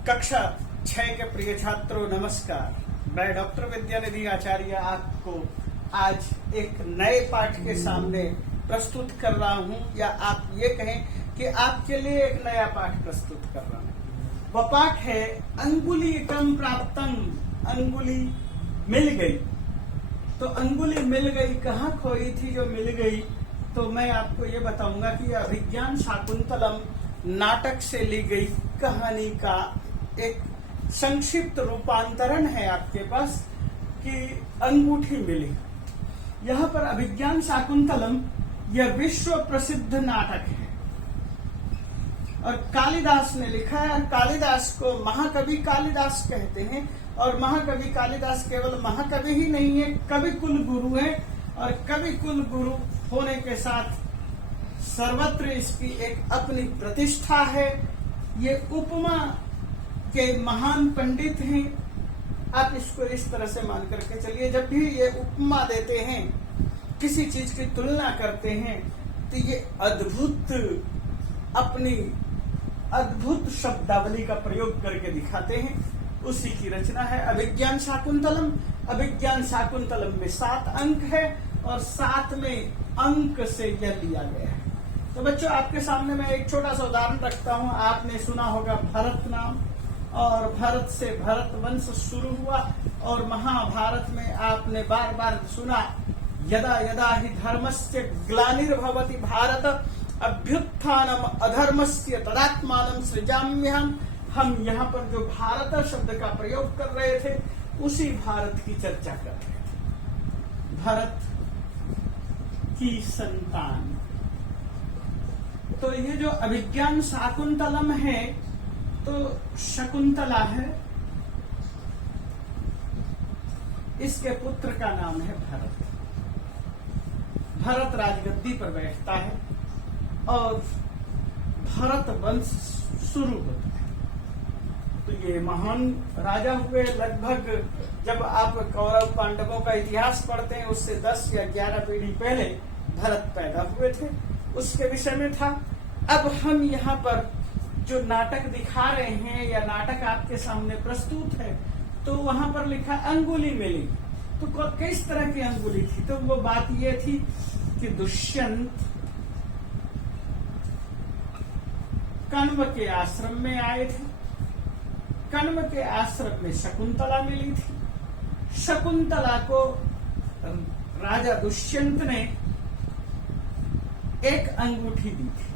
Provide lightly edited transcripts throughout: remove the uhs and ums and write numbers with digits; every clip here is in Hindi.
कक्षा 6 के प्रिय छात्रों नमस्कार। मैं डॉक्टर विद्यानिधि आचार्य आपको आज एक नए पाठ के सामने प्रस्तुत कर रहा हूं, या आप ये कहें कि आपके लिए एक नया पाठ प्रस्तुत कर रहा हूं। वह पाठ है अंगुलीकम प्राप्तम। अंगुली मिल गई। तो अंगुली मिल गई कहाँ खोई थी जो मिल गई, तो मैं आपको ये बताऊंगा कि अभिज्ञान शाकुंतलम नाटक से ली गई कहानी का एक संक्षिप्त रूपांतरण है आपके पास कि अंगूठी मिली। यहाँ पर अभिज्ञान शाकुंतलम यह विश्व प्रसिद्ध नाटक है और कालिदास ने लिखा है। और कालिदास को महाकवि कालिदास कहते हैं। और महाकवि कालिदास केवल महाकवि ही नहीं है, कवि कुल गुरु है। और कवि कुल गुरु होने के साथ सर्वत्र इसकी एक अपनी प्रतिष्ठा है। ये उपमा के महान पंडित हैं। आप इसको इस तरह से मान करके चलिए, जब भी ये उपमा देते हैं, किसी चीज की तुलना करते हैं, तो ये अपनी अद्भुत शब्दावली का प्रयोग करके दिखाते हैं। उसी की रचना है अभिज्ञान शाकुंतलम। अभिज्ञान शाकुंतलम में 7 अंक है और 7वें अंक से यह लिया गया है। तो बच्चों, आपके सामने मैं एक छोटा सा उदाहरण रखता हूं। आपने सुना होगा भरत नाम, और भरत से भरत वंश शुरू हुआ। और महाभारत में आपने बार बार सुना यदा यदा हि धर्मस्य ग्लानिर्भवति भारत अभ्युत्थानम अधर्मस्य तदात्मानं सृजाम्यहम्। हम यहाँ पर जो भारत शब्द का प्रयोग कर रहे थे, उसी भारत की चर्चा कर रहे थे। भारत की संतान। तो ये जो अभिज्ञान शाकुंतलम है, तो शकुंतला है, इसके पुत्र का नाम है भरत। भरत राजगद्दी पर बैठता है और भरत वंश शुरू होता है। तो ये महान राजा हुए। लगभग जब आप कौरव पांडवों का इतिहास पढ़ते हैं, उससे 10 या 11 पीढ़ी पहले भरत पैदा हुए थे, उसके विषय में था। अब हम यहाँ पर जो नाटक दिखा रहे हैं या नाटक आपके सामने प्रस्तुत है, तो वहां पर लिखा अंगुली मिली। तो किस तरह की अंगुली थी? तो वो बात ये थी कि दुष्यंत कण्व के आश्रम में आए थे। कण्व के आश्रम में शकुंतला मिली थी। शकुंतला को राजा दुष्यंत ने एक अंगूठी दी थी,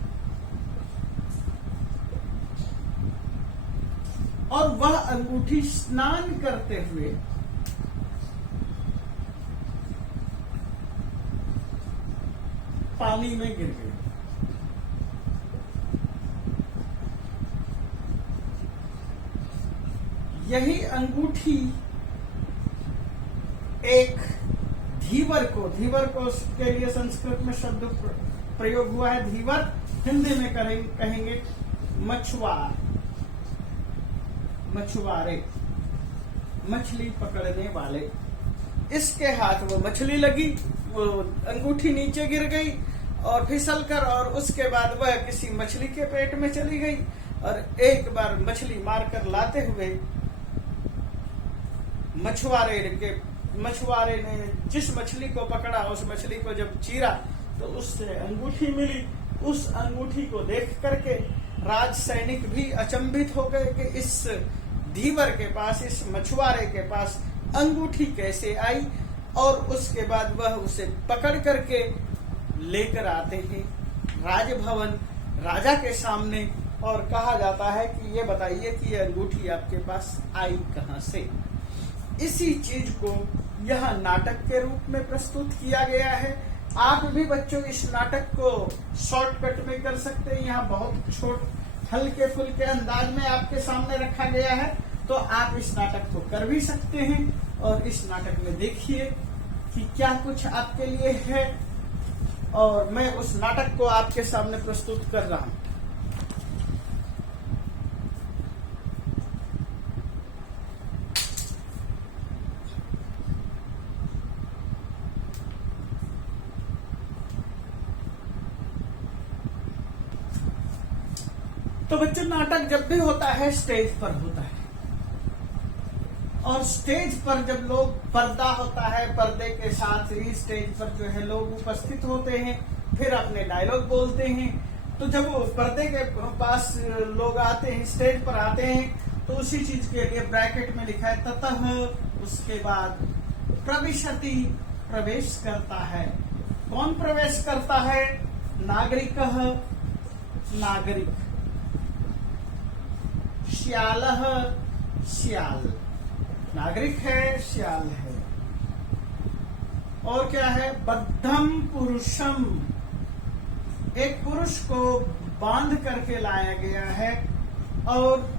और वह अंगूठी स्नान करते हुए पानी में गिर गई। यही अंगूठी एक धीवर को के लिए संस्कृत में शब्द प्रयोग हुआ है धीवर, हिंदी में कहेंगे मछुआरे, मछली पकड़ने वाले। इसके हाथ वो मछली लगी, वो अंगूठी नीचे गिर गई और फिसलकर, और उसके बाद वह किसी मछली के पेट में चली गई। और एक बार मछली मारकर लाते हुए मछुआरे ने जिस मछली को पकड़ा, उस मछली को जब चीरा, तो उससे अंगूठी मिली। उस अंगूठी को देख करके राज सैनिक भी अचंभित हो गए कि इस धीवर के पास, इस मछुआरे के पास अंगूठी कैसे आई। और उसके बाद वह उसे पकड़ करके लेकर आते हैं राजभवन, राजा के सामने, और कहा जाता है कि ये बताइए कि ये अंगूठी आपके पास आई कहां से। इसी चीज को यह नाटक के रूप में प्रस्तुत किया गया है। आप भी बच्चों इस नाटक को शॉर्टकट में कर सकते हैं। यहाँ बहुत हल्के फुल्के अंदाज में आपके सामने रखा गया है, तो आप इस नाटक को कर भी सकते हैं। और इस नाटक में देखिए कि क्या कुछ आपके लिए है, और मैं उस नाटक को आपके सामने प्रस्तुत कर रहा हूं। तो बच्चों, नाटक जब भी होता है स्टेज पर होता है, और स्टेज पर जब लोग, पर्दा होता है, पर्दे के साथ ही स्टेज पर जो है लोग उपस्थित होते हैं, फिर अपने डायलॉग बोलते हैं। तो जब वो पर्दे के पास लोग आते हैं, स्टेज पर आते हैं, तो उसी चीज के लिए ब्रैकेट में लिखा है ततः, उसके बाद प्रविशति, प्रवेश करता है। कौन प्रवेश करता है? नागरिक, नागरिक। श्यालः, श्याल। नागरिक है, श्याल है। और क्या है? बद्धम पुरुषम, एक पुरुष को बांध करके लाया गया है। और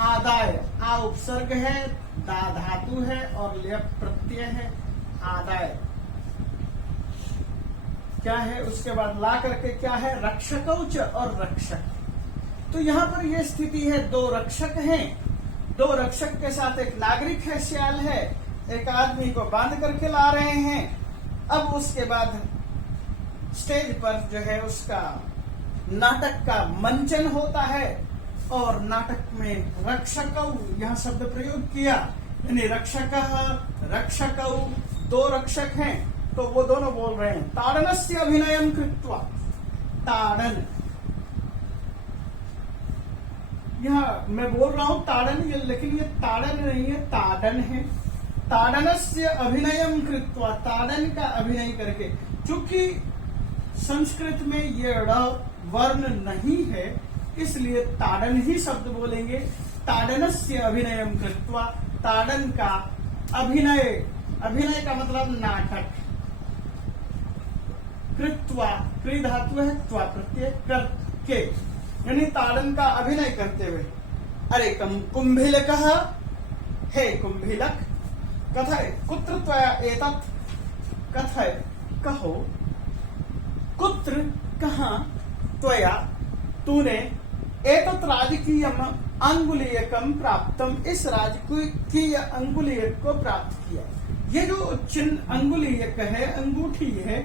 आदाय, आ उपसर्ग है, दा धातु है और ल्यप प्रत्यय है। आदाय क्या है? उसके बाद ला करके क्या है? रक्षकौच और रक्षक। तो यहाँ पर यह स्थिति है, दो रक्षक हैं, दो रक्षक के साथ एक नागरिक है, श्याल है, एक आदमी को बांध करके ला रहे हैं। अब उसके बाद स्टेज पर जो है उसका नाटक का मंचन होता है, और नाटक में रक्षकौ, यह शब्द प्रयोग किया, यानी रक्षक, रक्षकौ, दो रक्षक हैं, तो वो दोनों बोल रहे हैं ताड़नस्य अभिनयम कृत्वा। ताड़न, यह मैं बोल रहा हूं ताड़न, लेकिन ये ताड़न नहीं है, ताड़न है। ताड़नस्य अभिनयम कृत्वा, ताड़न का अभिनय करके। चूंकि संस्कृत में ये ड़ वर्ण नहीं है, इसलिए ताड़न ही शब्द बोलेंगे। ताड़नस्य अभिनयम कृत्वा, ताड़न का अभिनय, अभिनय का मतलब नाटक। कृत्वा, क्री धातु है, त्वा प्रत्यय, करके, यानी ताड़न का अभिनय करते हुए। अरे कुंभिलक, हे कुंभिलक, कथय कुत्र त्वया एतत्, कथय कहो, कुत्र कहाँ, त्वया तूने, एतत् राजकीयम अंगुलीयकम प्राप्तम, इस राजकीय अंगुलीयक को प्राप्त किया। ये जो चिन्ह अंगुलीयक है, अंगूठी है,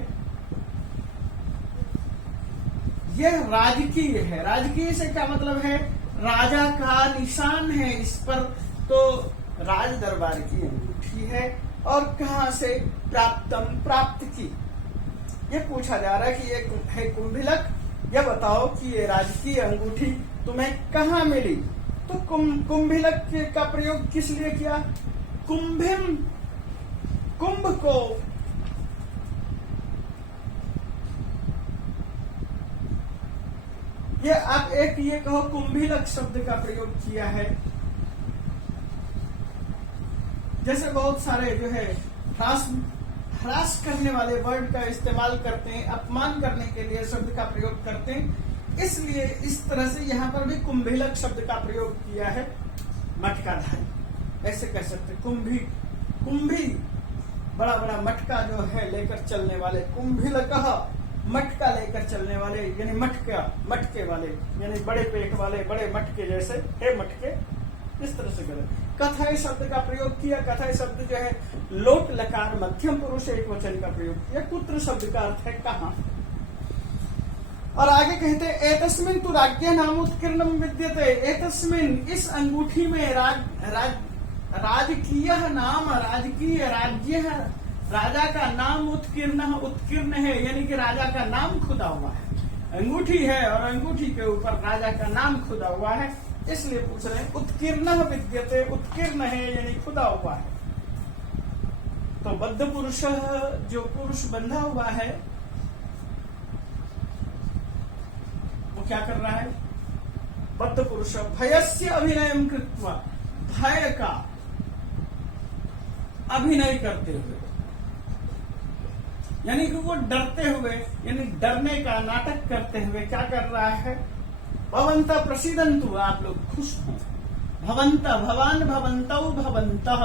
यह राजकीय है। राजकीय से क्या मतलब है? राजा का निशान है इस पर, तो राज दरबार की अंगूठी है। और कहां से? प्राप्तम, प्राप्त की। ये पूछा जा रहा है कि ये है कुंभिलक, यह बताओ कि ये राजकीय अंगूठी तुम्हें कहाँ मिली? तो कुंभिलक का प्रयोग किस लिए किया? कुंभिम, कुंभ को, ये आप एक ये कहो कुंभिलक शब्द का प्रयोग किया है। जैसे बहुत सारे जो है ह्रास करने वाले वर्ड का इस्तेमाल करते हैं, अपमान करने के लिए शब्द का प्रयोग करते हैं, इसलिए इस तरह से यहाँ पर भी कुंभिलक शब्द का प्रयोग किया है। मटकाधारी, ऐसे कह सकते। कुंभी, कुंभी बड़ा बड़ा मटका जो है लेकर चलने वाले, कुंभिलक, मटका लेकर चलने वाले, यानी मटके वाले, यानी बड़े पेट वाले, बड़े मटके जैसे, हे मटके, इस तरह से गलत। कथय शब्द का प्रयोग किया। कथय शब्द जो है लोट लकार मध्यम पुरुष एक वचन का प्रयोग किया। कुत्र शब्द का अर्थ है कहाँ। और आगे कहते एतस्मिन् तु राज्ञ नाम उत्कीर्णम विद्यते। एतस्मिन्, इस अंगूठी में राजकीय नाम, राजकीय, राज्य, राजा का नाम उत्कीर्ण, उत्कीर्ण है, यानी कि राजा का नाम खुदा हुआ है। अंगूठी है और अंगूठी के ऊपर राजा का नाम खुदा हुआ है, इसलिए पूछ रहे हैं उत्कीर्ण विद्यते, उत्कीर्ण है यानी खुदा हुआ है। तो बद्ध पुरुष, जो पुरुष बंधा हुआ है, वो क्या कर रहा है? बद्ध पुरुष भयस्य अभिनयम कृत्वा, भय का अभिनय करते हुए, यानी कि वो डरते हुए, यानी डरने का नाटक करते हुए क्या कर रहा है? भवन्तः प्रसीदन्तु, आप लोग खुश हों। भवन्तः, भवान, भवन्तौ, भवन्तः,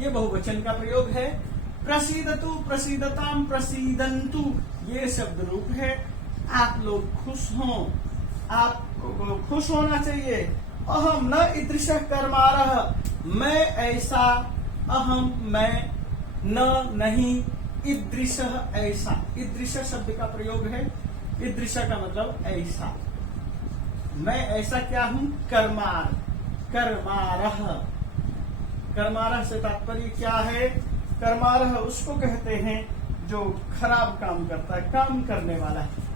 ये बहुवचन का प्रयोग है। प्रसीदतु, प्रसीदताम, प्रसीदन्तु, ये शब्द रूप है। आप लोग खुश हों, आपको खुश होना चाहिए। अहम न ईदृशः कर्मारः, मैं ऐसा, अहम मैं, न नहीं, ईदृशः ऐसा। ईदृश शब्द का प्रयोग है। ईदृश का मतलब ऐसा। मैं ऐसा क्या हूं? कर्मार, कर्मारह। कर्मारह से तात्पर्य क्या है? कर्मारह उसको कहते हैं जो खराब काम करता है, काम करने वाला है।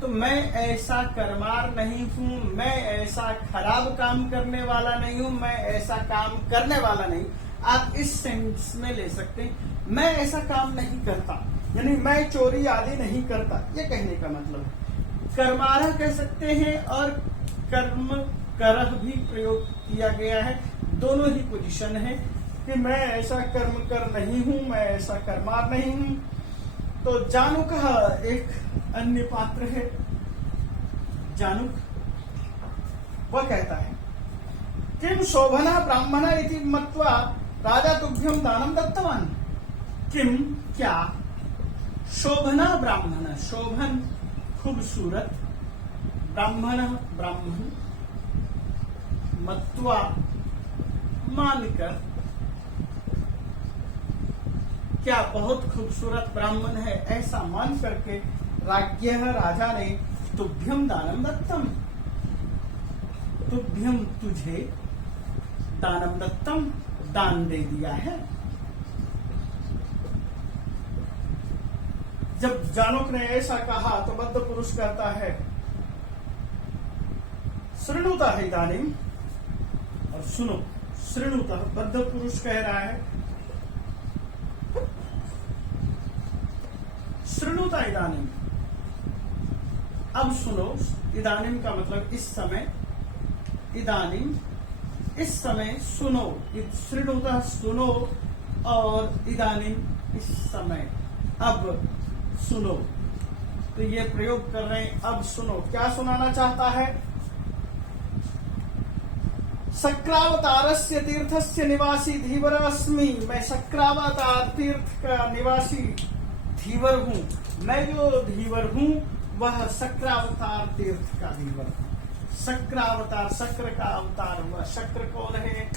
तो मैं ऐसा कर्मार नहीं हूं, मैं ऐसा खराब काम करने वाला नहीं हूं, मैं ऐसा काम करने वाला नहीं। आप इस सेंस में ले सकते हैं, मैं ऐसा काम नहीं करता, यानी मैं चोरी आदि नहीं करता, ये कहने का मतलब है। कर्मारा कह सकते हैं और कर्म करह भी प्रयोग किया गया है, दोनों ही पोजीशन है कि मैं ऐसा कर्म कर नहीं हूं, मैं ऐसा कर्मार नहीं हूं। तो जानुक एक अन्य पात्र है। जानुक वह कहता है किम शोभना ब्राह्मण इति मत्वा राजा तुभ्यम दानम दत्तवान। किम क्या? शोभना ब्राह्मण, शोभन खूबसूरत, ब्राह्मण ब्राह्मण, मत्वा मानकर, क्या बहुत खूबसूरत ब्राह्मण है ऐसा मान करके राज्ञः राजा ने तुभ्यम दानम दत्तम, तुभ्यम तुझे, दानम दत्तम दान दे दिया है। जब जानुक ने ऐसा कहा तो बद्ध पुरुष कहता है श्रृणुता है इदानीम, और सुनो, श्रृणुता बद्ध पुरुष कह रहा है श्रृणुता इदानीम, अब सुनो। इदानीम का मतलब इस समय, इदानीम इस समय सुनो, श्रृणुता सुनो, और इदानीम इस समय, अब सुनो। तो ये प्रयोग कर रहे हैं, अब सुनो। क्या सुनाना चाहता है? शक्रावतारस्य तीर्थस्य निवासी धीवर अस्मि, मैं शक्रावतार तीर्थ का निवासी धीवर हूं। मैं जो धीवर हूं वह शक्रावतार तीर्थ का धीवर हूं। शक्रावतार, शक्र का अवतार हुआ। शक्र कौन है?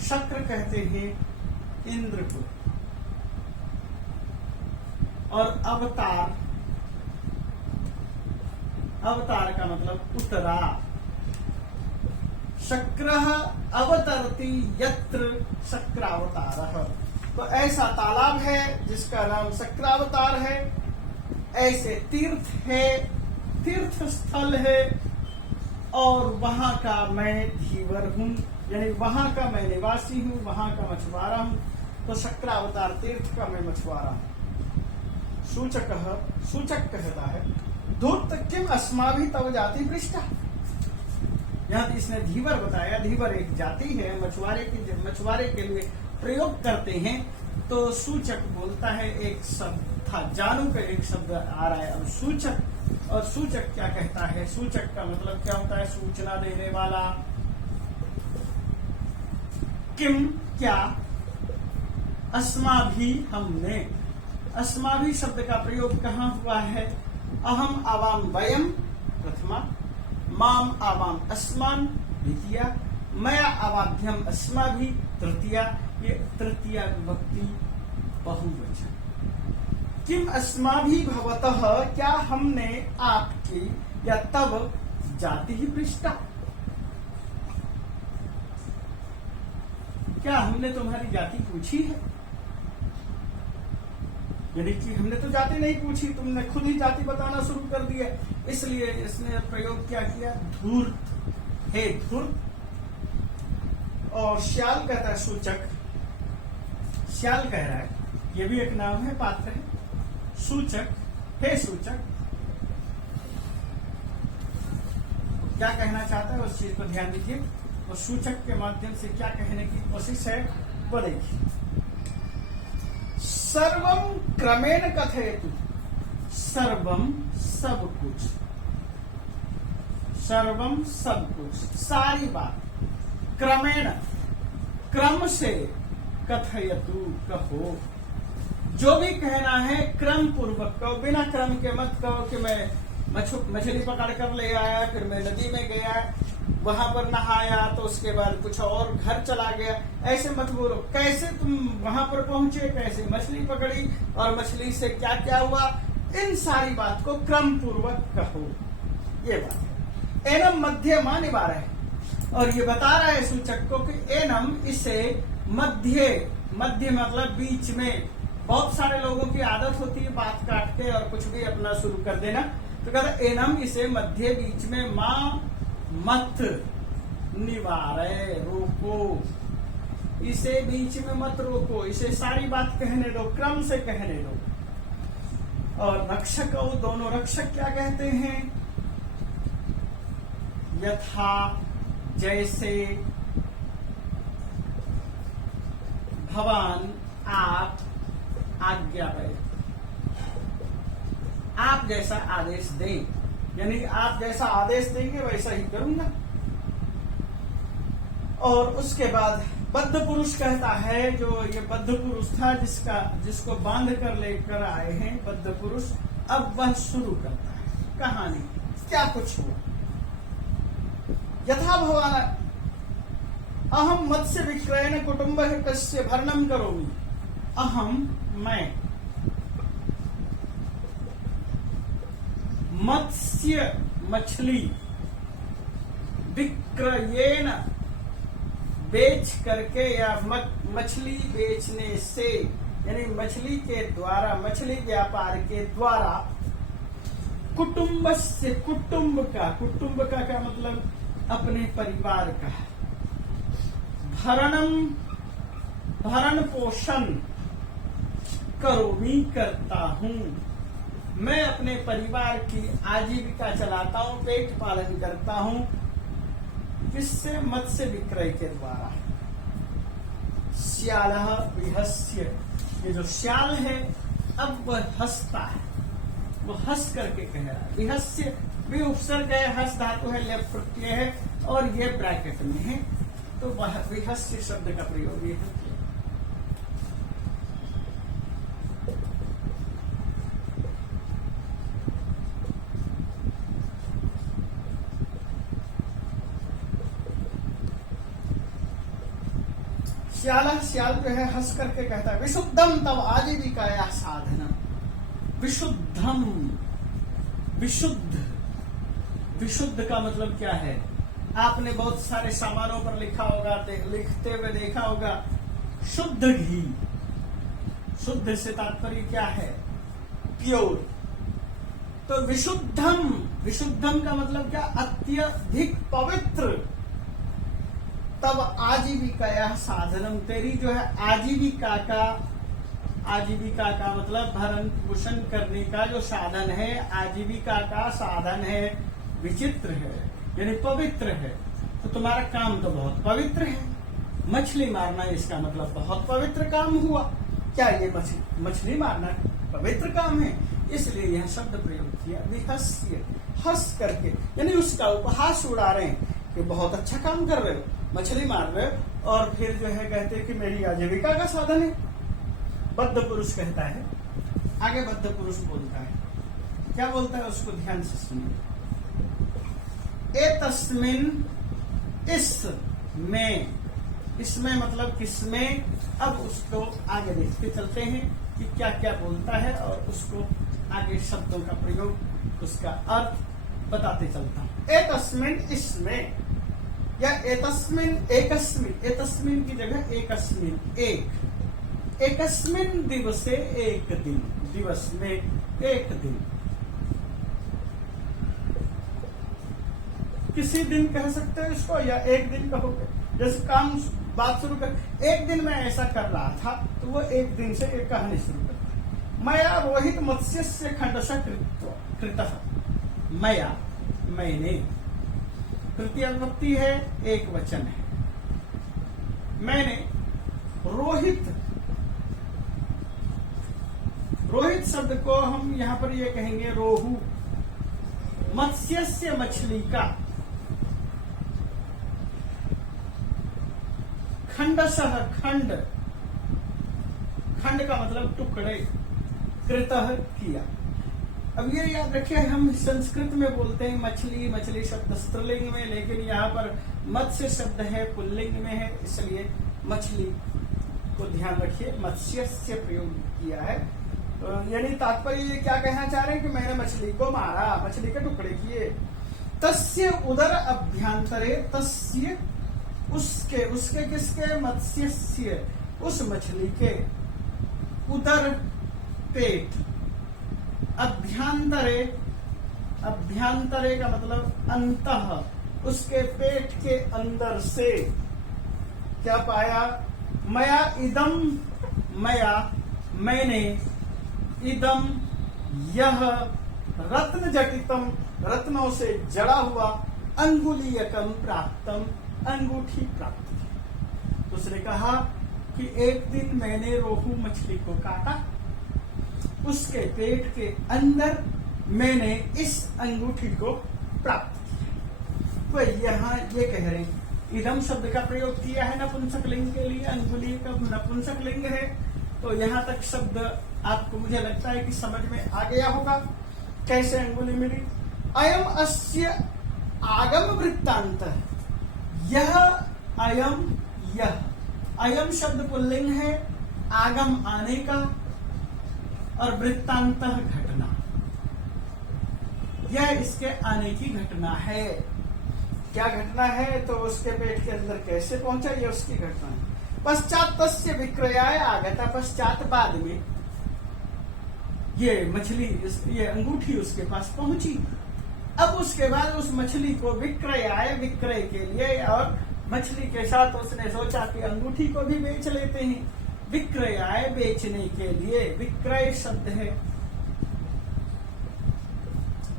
शक्र कहते हैं इंद्र को, और अवतार, अवतार का मतलब उतरा। शक्रः अवतरति यत्र शक्रावतारः। तो ऐसा तालाब है जिसका नाम शक्रावतार है, ऐसे तीर्थ है, तीर्थ स्थल है, और वहां का मैं धीवर हूं, यानी वहां का मैं निवासी हूं, वहां का मछुआरा हूं। तो शक्रावतार तीर्थ का मैं मछुआरा हूं। सूचक, सूचक कहता है धूर्त किम अस्माभि तव जाति पृष्ठा। यहां इसने धीवर बताया, धीवर एक जाति है, मछुआरे के लिए प्रयोग करते हैं। तो सूचक बोलता है एक शब्द था, जानू का एक शब्द आ रहा है अब सूचक। और सूचक क्या कहता है? सूचक का मतलब क्या होता है? सूचना देने वाला। किम क्या? अस्माभि हमने, अस्माभि शब्द का प्रयोग कहाँ हुआ है? अहम आवाम वयम प्रथमा, माम आवाम अस्मान द्वितीया, मया अवाभ्यम अस्माभि तृतीया। ये तृतीया विभक्ति बहुवचन। किम अस्माभि भवतः, क्या हमने आपकी या तब जाति ही पृष्ठा, क्या हमने तुम्हारी जाति पूछी है? यानी कि हमने तो जाति नहीं पूछी, तुमने खुद ही जाति बताना शुरू कर दिया। इसलिए इसने प्रयोग क्या किया? धूर्त, हे धूर्त। और श्याल कहता है सूचक, श्याल कह रहा है, ये भी एक नाम है, पात्र है। सूचक, हे सूचक, क्या कहना चाहता है उस चीज को ध्यान दीजिए। और सूचक के माध्यम से क्या कहने की कोशिश है वो देखिए। सर्वम क्रमेण कथयतु, सर्वम सब कुछ, सर्वम सब कुछ, सारी बात, क्रमेण क्रम से, कथयतु कहो, जो भी कहना है क्रम पूर्वक कहो, बिना क्रम के मत कहो कि मैं मछली पकड़ कर ले आया, फिर मैं नदी में गया, वहां पर नहाया, तो उसके बाद कुछ और घर चला गया। ऐसे मत बोलो, कैसे तुम वहां पर पहुंचे, कैसे मछली पकड़ी और मछली से क्या क्या हुआ, इन सारी बात को क्रम पूर्वक कहो। ये बात है। एनम मध्यमा निवार है, और ये बता रहा है सूचक को कि एनम इसे मध्य, मध्य मतलब बीच में। बहुत सारे लोगों की आदत होती है बात काट के और कुछ भी अपना शुरू कर देना, तो कहता एनम इसे मध्य बीच में, मां मत निवारे, रोको, इसे बीच में मत रोको, इसे सारी बात कहने दो, क्रम से कहने दो। और रक्षक, दोनों रक्षक क्या कहते हैं, यथा जैसे, भवान आप, आज्ञा है, आप जैसा आदेश दें, यानी आप जैसा आदेश देंगे वैसा ही करूंगा। और उसके बाद बद्ध पुरुष कहता है, जो ये बद्ध पुरुष था जिसको बांध कर लेकर आए हैं बद्ध पुरुष, अब वह शुरू करता है कहानी, क्या कुछ हुआ। यथा भवान अहम मत्स्य विक्रयण कुटुंब कस्य भरणम करोमि, अहम मैं, मत्स्य मछली, विक्रयण बेच करके या मछली बेचने से, यानी मछली के द्वारा, मछली व्यापार के द्वारा, कुटुंब से, कुटुंब का क्या मतलब, अपने परिवार का, भरण पोषण करोमि करता हूं, मैं अपने परिवार की आजीविका चलाता हूं, पेट पालन करता हूं, किससे, मत्स्य विक्रय के द्वारा। श्यालः विहस्य, ये जो श्याल है अब वह हंसता है, वो हंस करके कह रहा है। विहस्य भी उपसर्ग है, हंस धातु है, लेप प्रत्यय है, और ये ब्रैकेट में है, तो वह विहस्य शब्द का प्रयोग है। श्याल जो है हंस करके कहता है, विशुद्धम तब आजीविकाया साधनम, विशुद्धम, विशुद्ध, विशुद्ध का मतलब क्या है, आपने बहुत सारे सामानों पर लिखा होगा, लिखते हुए देखा होगा, शुद्ध घी, शुद्ध से तात्पर्य क्या है, प्योर। तो विशुद्धम, विशुद्धम का मतलब क्या, अत्यधिक पवित्र। तब आजीविका साधनम, तेरी जो है आजीविका का मतलब भरण पोषण करने का जो साधन है, आजीविका का साधन है, विचित्र है, यानी पवित्र है। तो तुम्हारा काम तो बहुत पवित्र है, मछली मारना इसका मतलब बहुत पवित्र काम हुआ। क्या ये मछली मारना पवित्र काम है? इसलिए यह शब्द प्रयोग किया, विहस्य, हंस करके, यानी उसका उपहास उड़ा रहे हैं कि बहुत अच्छा काम कर रहे हो, मछली मार रहे हो, और फिर जो है कहते कि मेरी आजीविका का साधन है। बद्ध पुरुष कहता है, आगे बद्ध पुरुष बोलता है, क्या बोलता है उसको ध्यान से सुनिए। एतस्मिन, इसमें मतलब किसमें, अब उसको आगे देखते चलते हैं कि क्या क्या बोलता है, और उसको आगे शब्दों का प्रयोग, उसका अर्थ बताते चलता हूं। एतस्मिन, इसमें, या एतस्मिन, एकस्मिन की जगह एकस्मिन, एकस्मिन दिवसे, एक दिन, दिवस में एक दिन, किसी दिन कह सकते हैं इसको, या एक दिन कहोगे। जैसे काम बात शुरू कर, एक दिन मैं ऐसा कर रहा था, तो वो एक दिन से एक कहानी शुरू करता है। मया रोहित मत्स्य से खंडश कृतः, मया, मैंने, तृतीय विभक्ति है, एक वचन है, मैंने रोहित, रोहित शब्द को हम यहां पर ये कहेंगे रोहू, मत्स्य से मछली का, खंडशः, खंड, खंड का मतलब टुकड़े, कृतः किया, अब ये याद रखिए, हम संस्कृत में बोलते हैं मछली, मछली शब्द स्त्रीलिंग में, लेकिन यहाँ पर मत्स्य शब्द है पुल्लिंग में है, इसलिए मछली को ध्यान रखिए, मत्स्य से प्रयोग किया है। तो यानी तात्पर्य ये क्या कहना चाह रहे हैं कि मैंने मछली को मारा, मछली के टुकड़े किए। तस्य उदर अभ्यंतरे, तस्य उसके, उसके किसके, मत्स्य, उस मछली के, उदर पेट, अभ्यंतरे, अभ्यंतरे का मतलब अंतः, उसके पेट के अंदर से क्या पाया, मया इदम, मया मैंने, इदम यह, रत्न जटितम रत्नों से जड़ा हुआ, अंगुलीयकम प्राप्तम अंगूठी प्राप्त की। तो उसने कहा कि एक दिन मैंने रोहू मछली को काटा, उसके पेट के अंदर मैंने इस अंगूठी को प्राप्त किया। तो यहाँ ये कह रहे हैं, इदम शब्द का प्रयोग किया है नपुंसक लिंग के लिए, अंगुली का नपुंसक लिंग है। तो यहाँ तक शब्द आपको मुझे लगता है कि समझ में आ गया होगा कैसे अंगुली मिली। अयम अस्य आगम वृत्तांत, यह अयम, यह अयम शब्द पुल्लिंग है, आगम आने का और वृत्तांत घटना, यह इसके आने की घटना है। क्या घटना है, तो उसके पेट के अंदर कैसे पहुंचा, यह उसकी घटना है। पश्चात तस्य विक्रयाय आगता, पश्चात बाद में ये मछली, ये अंगूठी उसके पास पहुंची। अब उसके बाद उस मछली को विक्रयाय, विक्रय के लिए, और मछली के साथ उसने सोचा कि अंगूठी को भी बेच लेते हैं। विक्रयाय बेचने के लिए, विक्रय शब्द है,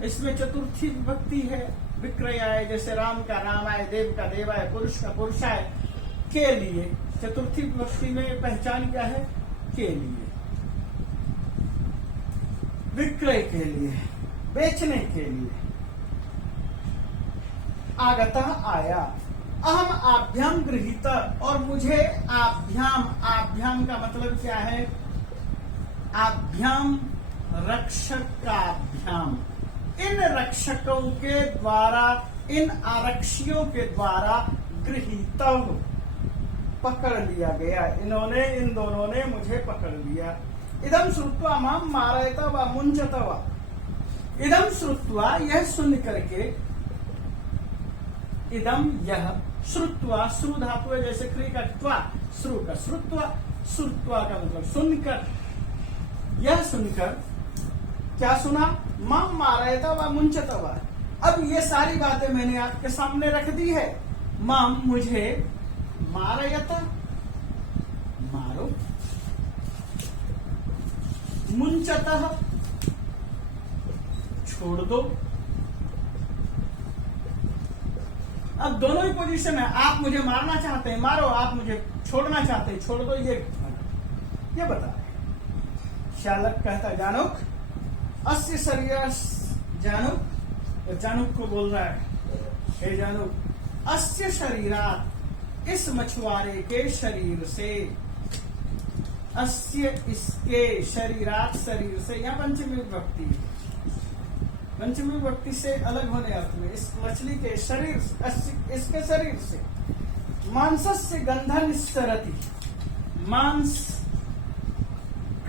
इसमें चतुर्थी विभक्ति है। विक्रयाय जैसे राम का रामाय, देव का देवाय, पुरुष का पुरुषाय के लिए, चतुर्थी विभक्ति में पहचान क्या है, के लिए, विक्रय के लिए, बेचने के लिए। आगता आया, अहम आभ्याम गृहीत, और मुझे आभ्याम, आभ्याम का मतलब क्या है, आभ्याम रक्षक का आभ्याम, इन रक्षकों के द्वारा, इन आरक्षियों के द्वारा गृहीत, पकड़ लिया गया। इन्होंने, इन दोनों ने मुझे पकड़ लिया। इदम श्रुत्वा माम मारयत व मुंचत व, इदम श्रुत्वा यह सुन करके, इदम यह, श्रुत्वा, श्रु धातु है जैसे क्री का त्वा, श्रु का श्रुत्वा, श्रुत्वा का मतलब सुनकर, यह सुनकर क्या सुना, माम मारयत व मुंचत व। अब ये सारी बातें मैंने आपके सामने रख दी है। माम मुझे, मारयत मारो, मुंचतः छोड़ दो। अब दोनों ही पोजीशन है, आप मुझे मारना चाहते हैं मारो, आप मुझे छोड़ना चाहते हैं छोड़ दो, ये बता रहे। शालक कहता जानुक अस्य शरीर, जानुक, जानुक को बोल रहा है, हे जानुक, अस्य शरीरात, इस मछुआरे के शरीर से, अस्य इसके, शरीरात शरीर से, यहाँ पंचमी विभक्ति है, पंचमी विभक्ति से अलग होने अर्थ में, इस मछली के शरीर, इसके शरीर से, मांसस्य गंध निस्सरति, मांस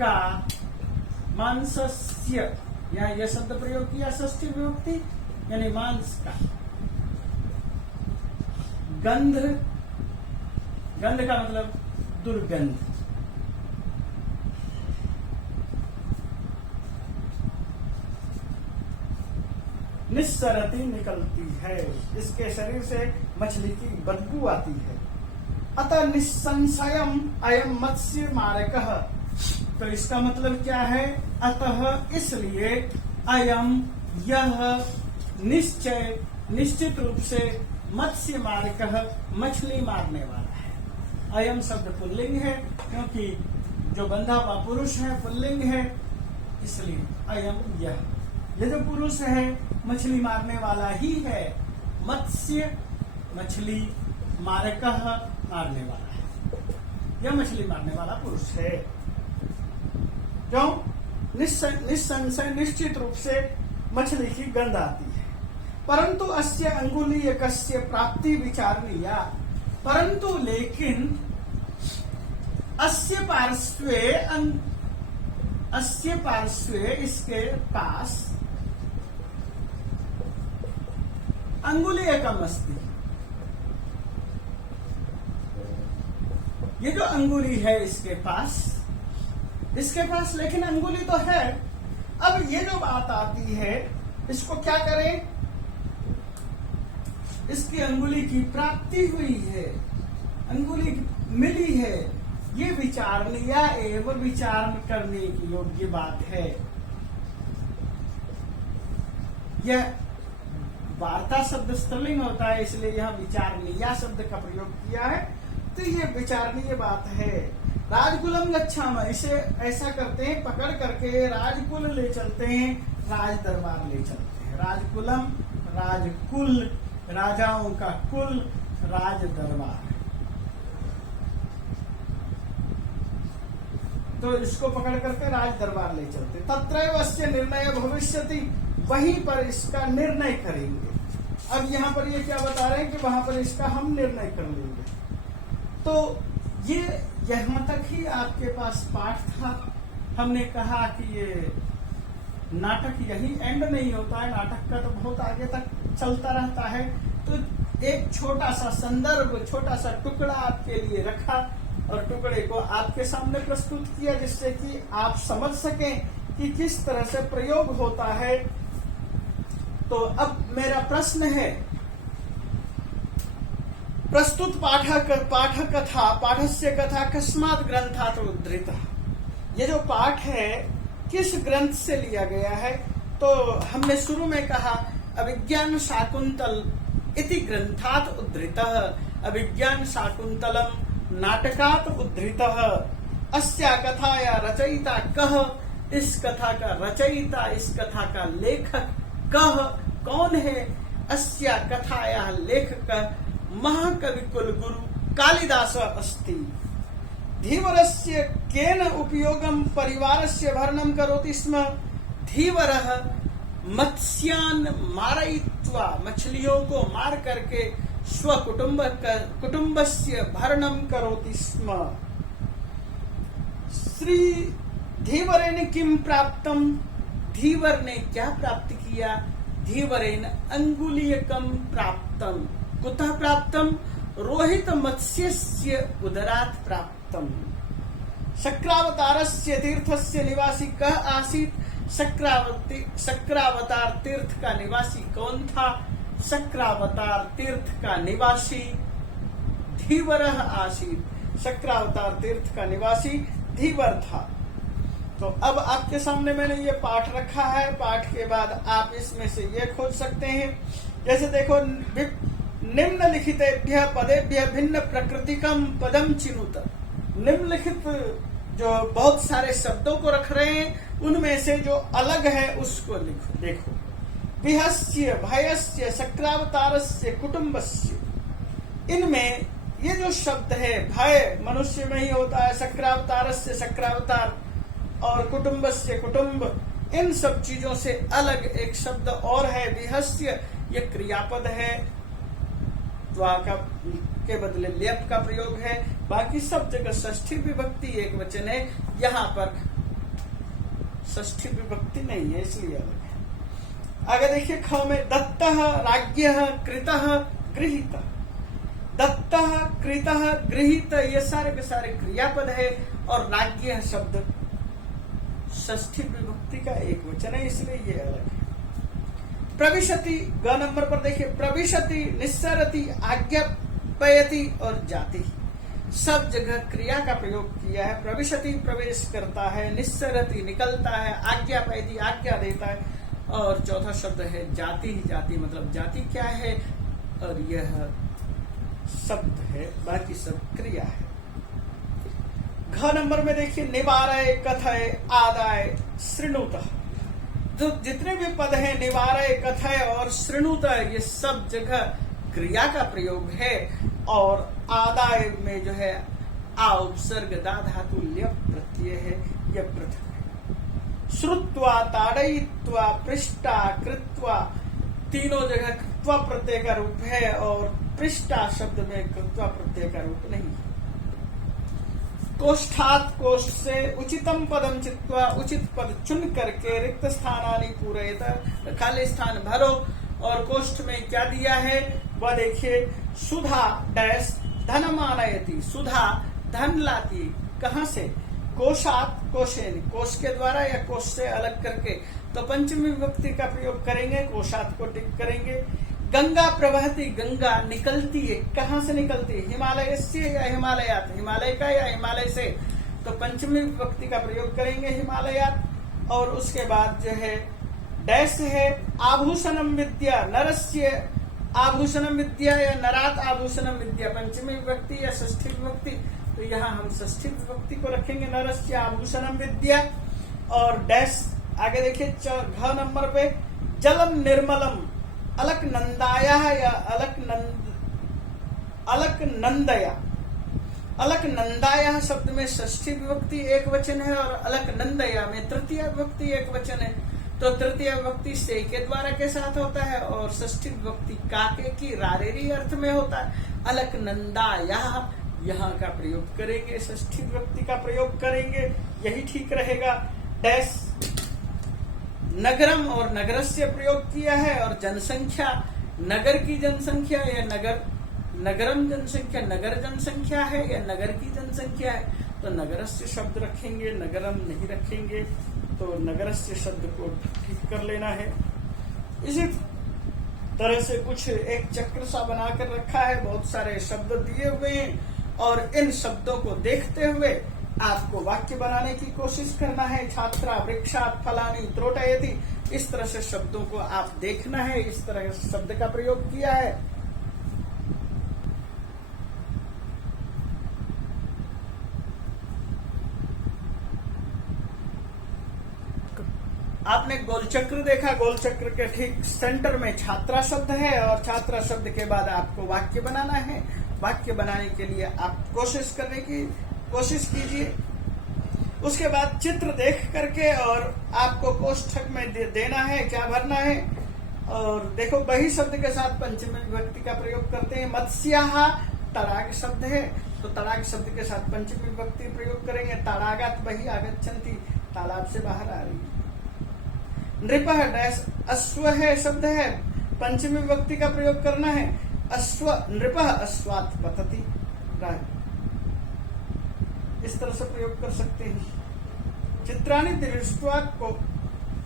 का, मांसस्य, यहाँ यह शब्द प्रयोग किया षष्ठी विभक्ति, यानी मांस का गंध, गंध का मतलब दुर्गंध, निस्सरती निकलती है, इसके शरीर से मछली की बदबू आती है। अतः निसंशयम अयम मत्स्य मारकः, तो इसका मतलब क्या है, अतः इसलिए, अयम यह, निश्चय निश्चित रूप से, मत्स्य मारकः मछली मारने वाला है। अयम शब्द पुल्लिंग है, क्योंकि जो बंधा हुआ पुरुष है पुल्लिंग है, इसलिए अयम यह, ये जो पुरुष है मछली मारने वाला ही है। मत्स्य मछली, मारकः मारने वाला है, यह मछली मारने वाला पुरुष है। क्यों, निसंशय निश्चित रूप से मछली की गंध आती है। परंतु अस्य अंगुलीयकस्य प्राप्ति विचारणीया, परंतु लेकिन अस्य पार्श्वे इसके पास अंगुलीयकम अस्ति, ये जो अंगुली है इसके पास लेकिन अंगुली तो है। अब ये जो बात आती है, इसको क्या करें, इसकी अंगुली की प्राप्ति हुई है, अंगुली मिली है, ये विचारणीय एवं विचार करने की योग्य बात है। यह वार्ता शब्द स्त्रीलिंग होता है, इसलिए यहां विचारणीय शब्द का प्रयोग किया है, तो ये विचारणीय बात है। राजकुलम गच्छामः, इसे ऐसा करते हैं, पकड़ करके राजकुल ले चलते हैं, राज दरबार ले चलते हैं। राजकुलम, राजकुल, राजाओं का कुल, राज दरबार। तो इसको पकड़ करके राज दरबार ले चलते, तत्रैव अस्य निर्णय भविष्यति, वहीं पर इसका निर्णय करेंगे। अब यहाँ पर ये क्या बता रहे हैं कि वहां पर इसका हम निर्णय कर लेंगे। तो ये यहाँ तक ही आपके पास पाठ था। हमने कहा कि ये नाटक यही एंड नहीं होता है, नाटक का तो बहुत आगे तक चलता रहता है। तो एक छोटा सा संदर्भ, छोटा सा टुकड़ा आपके लिए रखा और टुकड़े को आपके सामने प्रस्तुत किया, जिससे कि आप समझ सकें कि किस तरह से प्रयोग होता है। तो अब मेरा प्रश्न है, प्रस्तुत पाठस्य कथा कस्मात् ग्रंथात् उद्धृतः, ये जो पाठ है किस ग्रंथ से लिया गया है। तो हमने शुरू में कहा अभिज्ञान शाकुंतल इति ग्रंथात् उद्धृतः, अभिज्ञान शाकुंतलम नाटकात् उद्धृतः। अस्या कथाया रचयिता कः, इस कथा का रचयिता, इस कथा का लेखक कः, कौन है। अस्या कथाया लेखक महाकवि कुलगुरु कालिदास अस्ति। धीवरस्य केन उपयोगम परिवारस्य भरणं करोति स्म। धीवरः मत्स्यान् मारयित्वा, मछलियों को मार करके कुटुंबस्य भरणं करोति स्म। श्री धीवरेण किम प्राप्तम, धीवर ने क्या प्राप्त किया। धीवरेण अंगुलीयकम प्राप्तम, कुतः प्राप्तम, रोहित मत्स्यस्य उदरात् प्राप्तम। शक्रावतारस्य तीर्थस्य निवासी कः आसीत्। शक्रावतार तीर्थ का निवासी कौन था। शक्रावतार तीर्थ का निवासी धीवरः आसीत्। शक्रावतार तीर्थ का निवासी धीवर था। तो अब आपके सामने मैंने ये पाठ रखा है। पाठ के बाद आप इसमें से ये खोज सकते हैं। जैसे देखो, निम्नलिखितेभ्यः पदेभ्यः भिन्न प्रकृतिकम पदम चिनुत। निम्नलिखित जो बहुत सारे शब्दों को रख रहे हैं, उनमें से जो अलग है उसको लिखो। देखो, विहस्य, भयस्य, शक्रावतारस्य, कुटुंबस्य, इनमें ये जो शब्द है, भय मनुष्य में ही होता है, शक्रावतारस्य शक्रावतार और कुटुंबस्य कुटुंब, इन सब चीजों से अलग एक शब्द और है विहस्य। ये क्रियापद है, के बदले लेप का प्रयोग है। बाकी सब जगह षष्ठी विभक्ति एक वचन है, यहाँ पर षष्ठी विभक्ति नहीं है, इसलिए अलग है। आगे देखिए, ख में दत्तः, राज्ञः, कृतः, गृहीतः। दत्तः, कृतः, गृहीत, ये सारे के सारे क्रियापद है और राज्ञः शब्द षष्ठी विभक्ति का एक वचन है, इसलिए ये अलग है। प्रविशति, ग नंबर पर देखिए, प्रविशति, निस्सरति, आज्ञापयति और जाति, सब जगह क्रिया का प्रयोग किया है। प्रविशति प्रवेश करता है, निस्सरति निकलता है, आज्ञापयति आज्ञा देता है, और चौथा शब्द है जाति। जाति मतलब जाति क्या है, और यह शब्द है, बाकी सब क्रिया है। घ नंबर में देखिए, निवारय, कथय, आदाय, श्रृणुतः। जो जितने भी पद हैं, निवारय, कथय और श्रृणुतः, ये सब जगह क्रिया का प्रयोग है। और आदाय में जो है आ उपसर्ग दा धातु ल्यप प्रत्यय है, यह पृथक है। श्रुत्वा, ताड़यित्वा, पृष्ठा, कृत्वा, तीनों जगह कृत्वा प्रत्यय का रूप है और पृष्ठा शब्द में कृत्वा प्रत्यय का रूप नहीं है। कोष्ठात, कोष्ठ से, उचितम पदम चित्वा, उचित पद चुन करके, रिक्त स्थानानि पूरयत, खाली स्थान भरो। और कोष्ठ में क्या दिया है वह देखिए, सुधा डैश धनम आनयति, सुधा धन लाती, कहां से, कोशात, कोशेन, कोश के द्वारा या कोश से अलग करके, तो पंचमी विभक्ति का प्रयोग करेंगे, कोशात को टिक करेंगे। गंगा प्रवहती, गंगा निकलती है, कहां से निकलती है, हिमालय से या हिमालयात, हिमालय का या हिमालय से, तो पंचमी विभक्ति का प्रयोग करेंगे हिमालयात। और उसके बाद जो है डैश है, आभूषणम विद्या, नरस्य आभूषणम विद्या या नरात आभूषणम विद्या, पंचमी विभक्ति या षष्ठी विभक्ति, तो यहाँ हम षष्ठी विभक्ति को रखेंगे, नरस्य आभूषणम विद्या। और डैश आगे देखिए घ नंबर पे, जलम निर्मलम, अलक नंदाया या अलक नंदया, अलक नंदाया शब्द में षष्ठी विभक्ति एक वचन है और अलक नंदया में तृतीय विभक्ति एक वचन है। तो तृतीय विभक्ति से के द्वारा के साथ होता है और षष्ठी विभक्ति काके की रारेरी अर्थ में होता है। अलक नंदाया यहाँ का प्रयोग करेंगे, षष्ठी विभक्ति का प्रयोग करेंगे, यही ठीक रहेगा। डैश नगरम और नगर से प्रयोग किया है और जनसंख्या, नगर की जनसंख्या या नगरम जनसंख्या, नगर जनसंख्या है या नगर की जनसंख्या है, तो नगर से शब्द रखेंगे, नगरम नहीं रखेंगे, तो नगर से शब्द को ठीक कर लेना है। इसी तरह से कुछ एक चक्र सा बनाकर रखा है, बहुत सारे शब्द दिए हुए हैं और इन शब्दों को देखते हुए आपको वाक्य बनाने की कोशिश करना है। छात्रा वृक्षात फलानी त्रोटयति, इस तरह से शब्दों को आप देखना है, इस तरह से शब्द का प्रयोग किया है। आपने गोल चक्र देखा, गोल चक्र के ठीक सेंटर में छात्रा शब्द है और छात्रा शब्द के बाद आपको वाक्य बनाना है। वाक्य बनाने के लिए आप कोशिश करने की कोशिश कीजिए। उसके बाद चित्र देख करके और आपको कोष्ठक में देना है, क्या भरना है। और देखो बही शब्द के साथ पंचमी विभक्ति का प्रयोग करते हैं। मत्स्याहा तड़ाग शब्द है, तो तड़ाग शब्द के साथ पंचमी विभक्ति प्रयोग करेंगे। तड़ागात बही आगच्छन्ति, तालाब से बाहर आ रही। नृपः डैश अश्व है शब्द है, पंचमी विभक्ति का प्रयोग करना है। अश्व नृपः अश्वात पतति, इस तरह से प्रयोग कर सकते हैं। चित्राणि दृष्ट्वा को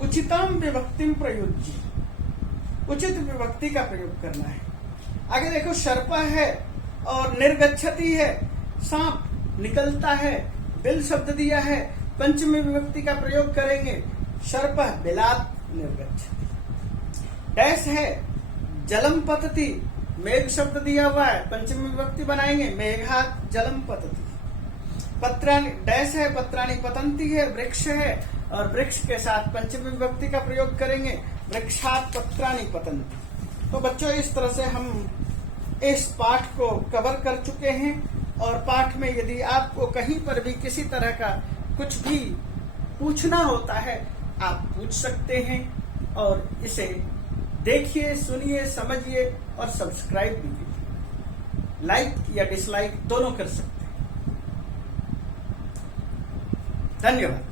उचितम विभक्तिम प्रयुज्य, उचित विभक्ति का प्रयोग करना है। आगे देखो शर्पा है और निर्गच्छति है, सांप निकलता है, बिल शब्द दिया है, पंचमी विभक्ति का प्रयोग करेंगे। शर्पः बिलात निर्गच्छति। डैश है जलम पतति, मेघ शब्द दिया हुआ है, पंचमी विभक्ति बनाएंगे। मेघात जलम पतति। पत्राणि डैश है, पत्राणि पतंती है, वृक्ष है और वृक्ष के साथ पंचमी विभक्ति का प्रयोग करेंगे। वृक्षात पत्राणि पतंती। तो बच्चों इस तरह से हम इस पाठ को कवर कर चुके हैं और पाठ में यदि आपको कहीं पर भी किसी तरह का कुछ भी पूछना होता है आप पूछ सकते हैं और इसे देखिए, सुनिए, समझिए और सब्सक्राइब भी कीजिए। लाइक या डिसलाइक दोनों कर सकते हैं। धन्यवाद।